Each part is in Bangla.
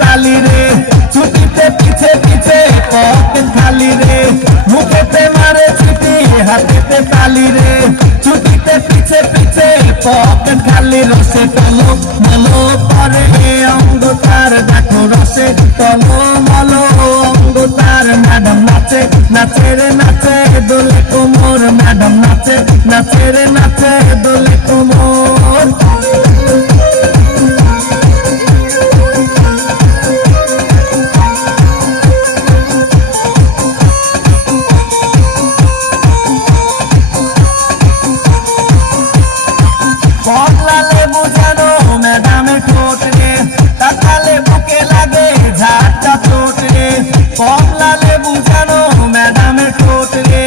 তালি রে, ছুটিতে পিছে পিছে পকেট খালি রে, মুখেতে মারে ছুটি হাতেতে তালি রে, ছুটিতে পিছে পিছে পকেট খালি, রসে টলো মলো পরে অঙ্গ তার, দেখো রসে টলো মলো অঙ্গ তার, ম্যাডাম নাচে নাচে রে নাচে দোলে কোমর, ম্যাডাম নাচে নাচে রে নাচে দোলে কোমর। কমলা লেবু জানো ম্যাডামের ঠোঁট রে, তাকালে বুকে লাগে ঝাড়টা চোট রে, কমলা লেবু জানো ম্যাডামের ঠোঁট রে,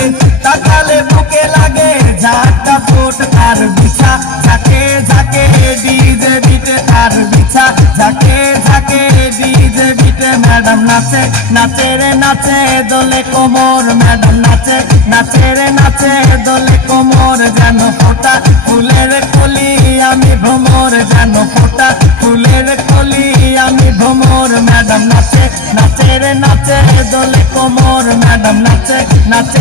তাকালে বুকে লাগে ঝাড়টা চোট, তার বিছা ঝাঁকে ঝাঁকে ডিজে বিটে, তার বিছা ঝাঁকে ঝাঁকে ডিজে বিটে, ম্যাডাম নাচে নাচে রে নাচে দোলে কোমর, ম্যাডাম নাচে নাচে রে নাচে দোলে কোমর, যেন ফোটা ফুলের কলি আমি ভ্রমর, যেন ফোটা ফুলের কলি আমি ভ্রমর, ম্যাডাম নাচে নাচে রে নাচে দোলে কোমর, ম্যাডাম নাচে নাচে